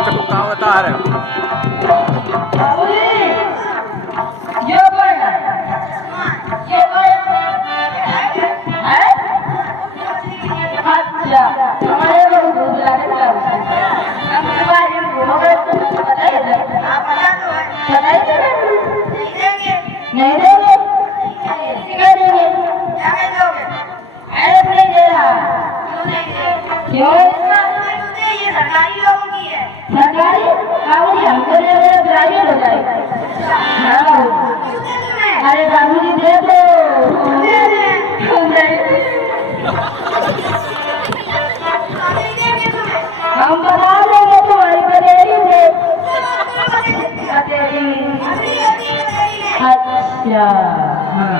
चक्का बता रहे हो नहीं देंगे क्या देंगे अरे नहीं दे रहा क्यों ये सरकारी लोगों की है सरकारी बाबू जी हमको दे दे प्राइवेट हो जाए हाँ बाबू अरे बाबू जी दे दो हम बता देंगे तो वही पे दे देंगे अच्छा हाँ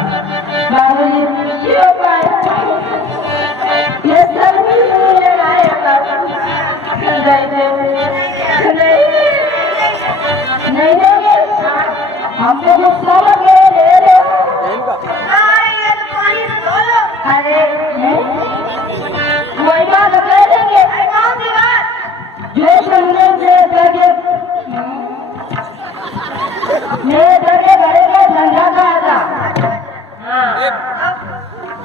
बाबू जी ये बात ये सब ले आए नहीं देंगे हमको गुस्सा लगे दे दो अरे वही बात कह देंगे जो सुनने से करके मेरे करके घरे का धंधा का था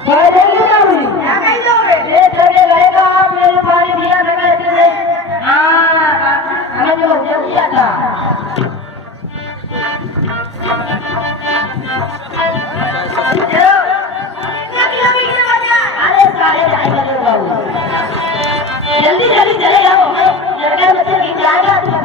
कह देंगे ना मुझे ये करके घरे का आप मेरे पानी दिया था कैसे हाँ हमें जो जब दिया था अरे सारे जाएगा बाबू जल्दी जल्दी चले जाओ लड़का बच्चे की जाएगा